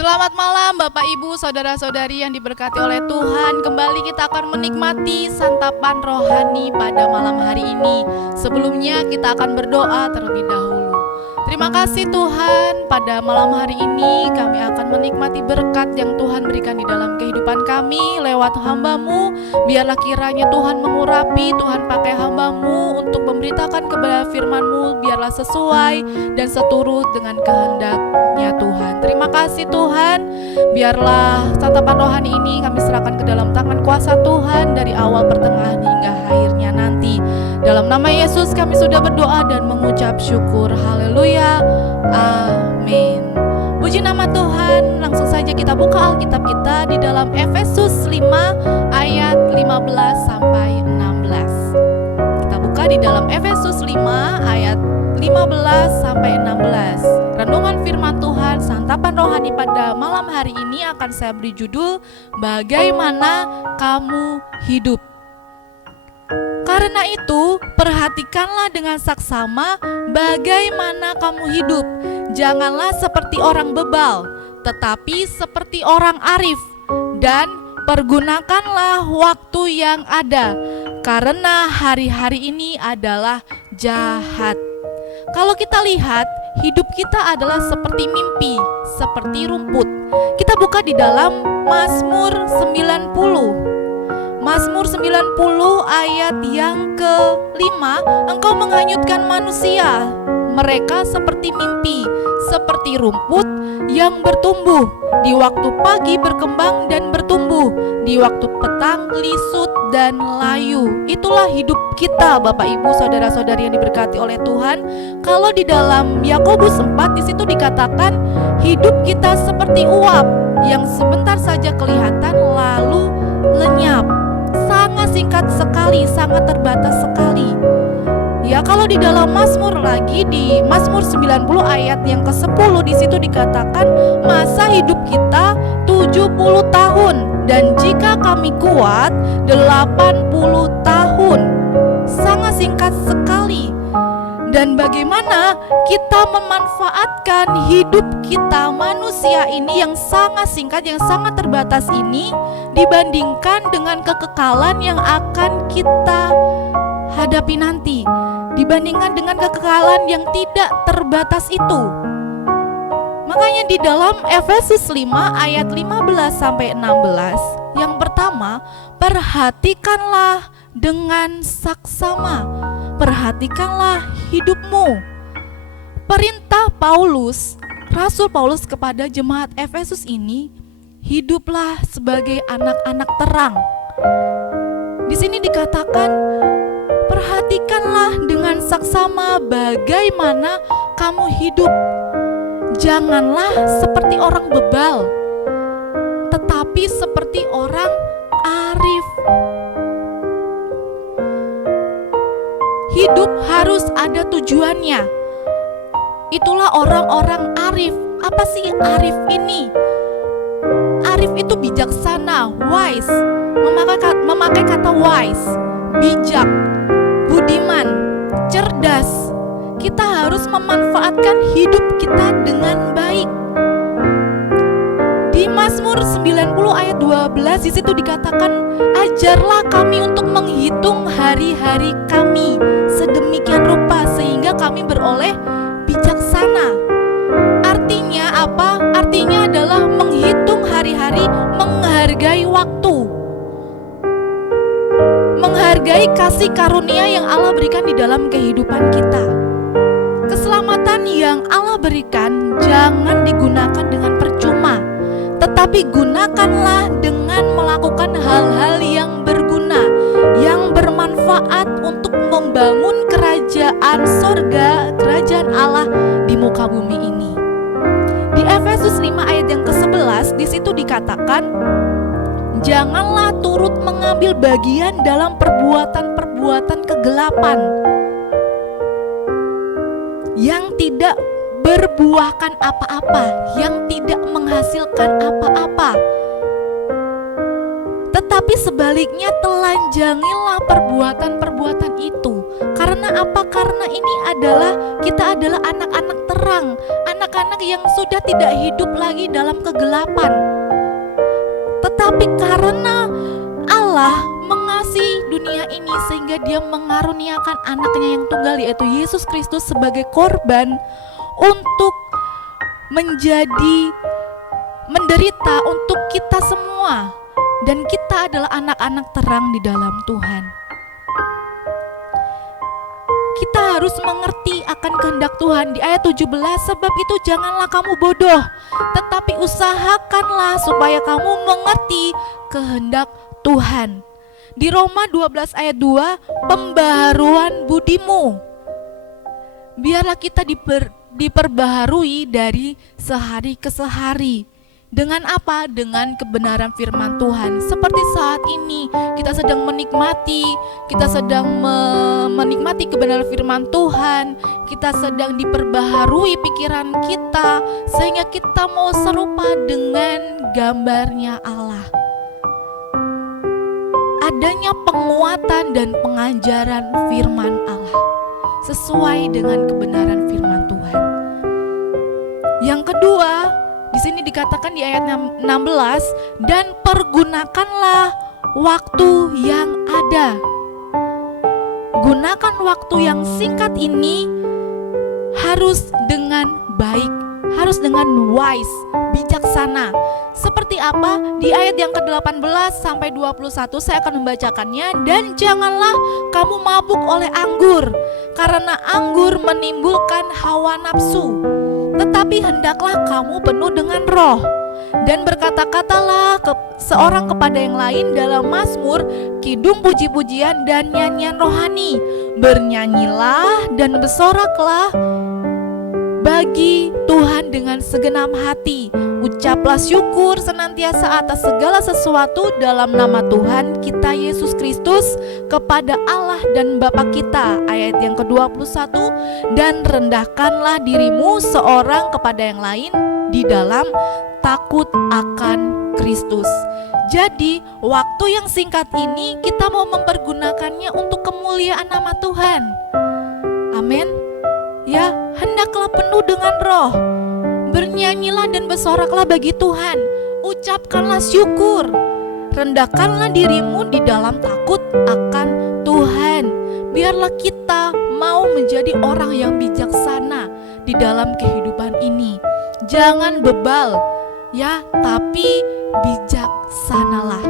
Selamat malam Bapak Ibu, Saudara-saudari yang diberkati oleh Tuhan. Kembali kita akan menikmati santapan rohani pada malam hari ini. Sebelumnya kita akan berdoa terlebih dahulu. Terima kasih Tuhan, pada malam hari ini kami akan menikmati berkat yang Tuhan berikan di dalam kehidupan kami lewat hamba-Mu. Biarlah kiranya Tuhan mengurapi, Tuhan pakai hamba-Mu untuk memberitakan kebenaran firman-Mu, biarlah sesuai dan seturut dengan kehendak-Nya Tuhan. Terima kasih Tuhan, biarlah santapan rohani ini kami serahkan ke dalam tangan kuasa Tuhan dari awal, pertengahan hingga akhirnya nanti. Dalam nama Yesus kami sudah berdoa dan mengucap syukur. Haleluya, amin. Puji nama Tuhan. Langsung saja kita buka Alkitab kita di dalam Efesus 5 ayat 15 sampai 16. Kita buka di dalam Efesus 5 ayat 15 sampai 16. Renungan firman Tuhan, santapan rohani pada malam hari ini akan saya beri judul Bagaimana Kamu Hidup. Karena itu, perhatikanlah dengan saksama bagaimana kamu hidup. Janganlah seperti orang bebal, tetapi seperti orang arif. Dan pergunakanlah waktu yang ada, karena hari-hari ini adalah jahat. Kalau kita lihat, hidup kita adalah seperti mimpi, seperti rumput. Kita buka di dalam Mazmur 90. Mazmur 90 ayat yang ke-5, Engkau menghanyutkan manusia, mereka seperti mimpi, seperti rumput yang bertumbuh. Di waktu pagi berkembang dan bertumbuh, di waktu petang lisut dan layu. Itulah hidup kita Bapak Ibu, Saudara-saudari yang diberkati oleh Tuhan. Kalau di dalam Yakobus 4 di situ dikatakan hidup kita seperti uap yang sebentar saja kelihatan lalu lenyap. Sangat singkat sekali, sangat terbatas sekali. Ya, kalau di dalam Mazmur lagi, di Mazmur 90 ayat yang ke-10 di situ dikatakan masa hidup kita 70 tahun dan jika kami kuat 80 tahun. Sangat singkat sekali. Dan bagaimana kita memanfaatkan hidup kita manusia ini yang sangat singkat, yang sangat terbatas ini dibandingkan dengan kekekalan yang akan kita hadapi nanti, dibandingkan dengan kekekalan yang tidak terbatas itu. Makanya di dalam Efesus 5 ayat 15 sampai 16, yang pertama, perhatikanlah dengan saksama. Perhatikanlah hidupmu. Perintah Paulus, Rasul Paulus kepada jemaat Efesus ini, hiduplah sebagai anak-anak terang. Di sini dikatakan, perhatikanlah dengan saksama bagaimana kamu hidup. Janganlah seperti orang bebal, tetapi seperti orang arif. Hidup harus ada tujuannya. Itulah orang-orang arif. Apa sih arif ini? Arif itu bijaksana, wise. Memakai kata wise, bijak, budiman, cerdas. Kita harus memanfaatkan hidup kita dengan baik. Di Mazmur 90 ayat 12 di situ dikatakan, ajarlah kami untuk menghitung hari-hari kami sedemikian rupa sehingga kami beroleh bijaksana. Artinya apa? Artinya adalah menghitung hari-hari, menghargai waktu, menghargai kasih karunia yang Allah berikan di dalam kehidupan kita. Keselamatan yang Allah berikan jangan digunakan dengan percuma, tetapi gunakanlah dengan melakukan hal-hal yang berguna, yang bermanfaat untuk membangun kerajaan sorga, kerajaan Allah di muka bumi ini. Di Efesus 5 ayat yang ke-11 di situ dikatakan, janganlah turut mengambil bagian dalam perbuatan-perbuatan kegelapan yang tidak berbuahkan apa-apa, yang tidak menghasilkan apa-apa. Tetapi sebaliknya telanjangilah perbuatan-perbuatan itu. Karena Karena apa? Karena kita adalah anak-anak terang, anak-anak yang sudah tidak hidup lagi dalam kegelapan. Tetapi karena Allah mengasihi dunia ini sehingga Dia mengaruniakan anaknya yang tunggal, yaitu Yesus Kristus, sebagai korban untuk menderita untuk kita semua. Dan kita adalah anak-anak terang di dalam Tuhan. Kita harus mengerti akan kehendak Tuhan di ayat 17. Sebab itu janganlah kamu bodoh, tetapi usahakanlah supaya kamu mengerti kehendak Tuhan. Di Roma 12 ayat 2, pembaharuan budimu. Biarlah kita diperbaharui dari sehari ke sehari. Dengan apa? Dengan kebenaran firman Tuhan. Seperti saat ini kita sedang menikmati kebenaran firman Tuhan. Kita sedang diperbaharui pikiran kita sehingga kita mau serupa dengan gambarnya Allah. Adanya penguatan dan pengajaran firman Allah sesuai dengan kebenaran firman Tuhan. Yang kedua, di sini dikatakan di ayat 16, dan pergunakanlah waktu yang ada. Gunakan waktu yang singkat ini harus dengan baik, harus dengan wise, bijaksana. Seperti apa? Di ayat yang ke-18 sampai 21 saya akan membacakannya. Dan janganlah kamu mabuk oleh anggur, karena anggur menimbulkan hawa nafsu. Tetapi hendaklah kamu penuh dengan roh, dan berkata-katalah seorang kepada yang lain dalam mazmur, kidung, puji-pujian, dan nyanyian rohani. Bernyanyilah dan bersoraklah bagi Tuhan dengan segenap hati. Ucaplah syukur senantiasa atas segala sesuatu dalam nama Tuhan kita Yesus Kristus kepada Allah dan Bapa kita. Ayat yang ke-21, dan rendahkanlah dirimu seorang kepada yang lain di dalam takut akan Kristus. Jadi waktu yang singkat ini kita mau mempergunakannya untuk kemuliaan nama Tuhan. Amin. Ya, hendaklah penuh dengan roh. Bernyanyilah dan bersoraklah bagi Tuhan. Ucapkanlah syukur. Rendahkanlah dirimu di dalam takut akan Tuhan. Biarlah kita mau menjadi orang yang bijaksana di dalam kehidupan ini. Jangan bebal, ya, tapi bijaksanalah.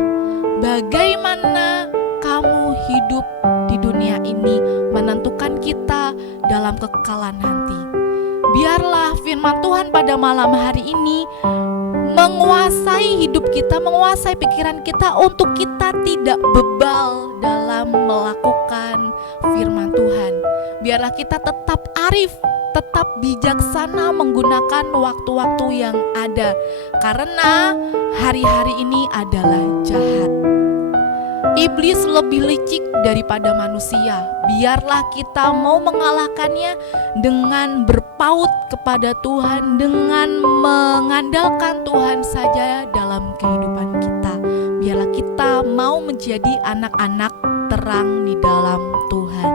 Bagaimana kamu hidup di dunia ini menentukan kita dalam kekekalan nanti. Biarlah firman Tuhan pada malam hari ini menguasai hidup kita, menguasai pikiran kita, untuk kita tidak bebal dalam melakukan firman Tuhan. Biarlah kita tetap arif, tetap bijaksana menggunakan waktu-waktu yang ada, karena hari-hari ini adalah jahat. Iblis lebih licik daripada manusia. Biarlah kita mau mengalahkannya dengan berpaut kepada Tuhan, dengan mengandalkan Tuhan saja dalam kehidupan kita. Biarlah kita mau menjadi anak-anak terang di dalam Tuhan.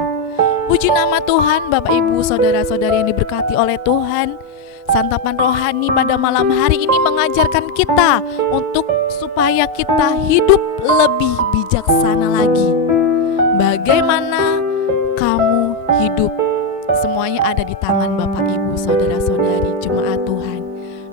Puji nama Tuhan. Bapak, Ibu, saudara-saudari yang diberkati oleh Tuhan, santapan rohani pada malam hari ini mengajarkan kita untuk supaya kita hidup lebih bijaksana lagi. Bagaimana kamu hidup, semuanya ada di tangan Bapak, Ibu, saudara-saudari, jemaat Tuhan.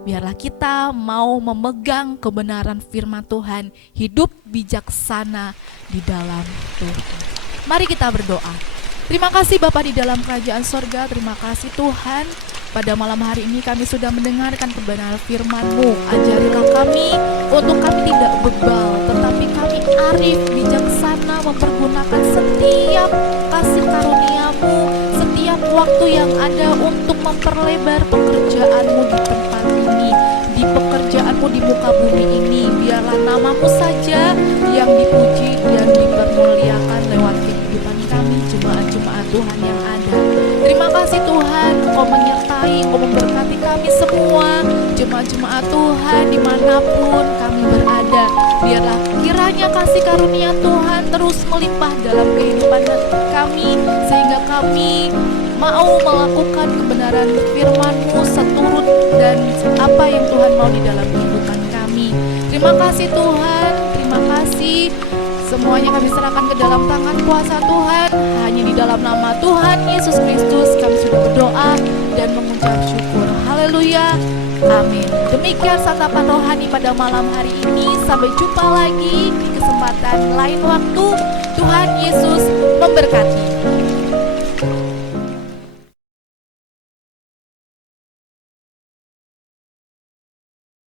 Biarlah kita mau memegang kebenaran firman Tuhan, hidup bijaksana di dalam Tuhan. Mari kita berdoa. Terima kasih Bapa di dalam kerajaan sorga. Terima kasih Tuhan, pada malam hari ini kami sudah mendengarkan kebenaran firman-Mu. Ajarilah kami untuk kami tidak bebal, tetapi kami arif, bijaksana, mempergunakan setiap kasih karunia-Mu, setiap waktu yang ada untuk memperlebar pekerjaan-Mu di tempat ini, di pekerjaan-Mu di muka bumi ini. Biarlah nama-Mu saja yang dipuji dan dipermuliakan lewat kehidupan kami, jemaat-jemaat Tuhan yang ada. Terima kasih Tuhan, Engkau menyertai, Engkau memberkati kami semua, jemaat-jemaat Tuhan dimanapun kami berada. Biarlah kiranya kasih karunia Tuhan terus terus melimpah dalam kehidupan kami, sehingga kami mau melakukan kebenaran firman-Mu seturut dan apa yang Tuhan mau di dalam kehidupan kami. Terima kasih Tuhan, terima kasih. Semuanya kami serahkan ke dalam tangan kuasa Tuhan. Hanya di dalam nama Tuhan Yesus Kristus kami sudah berdoa dan mengucap syukur. Haleluya, amin. Demikian santapan rohani pada malam hari ini. Sampai jumpa lagi di kesempatan lain waktu. Tuhan Yesus memberkati.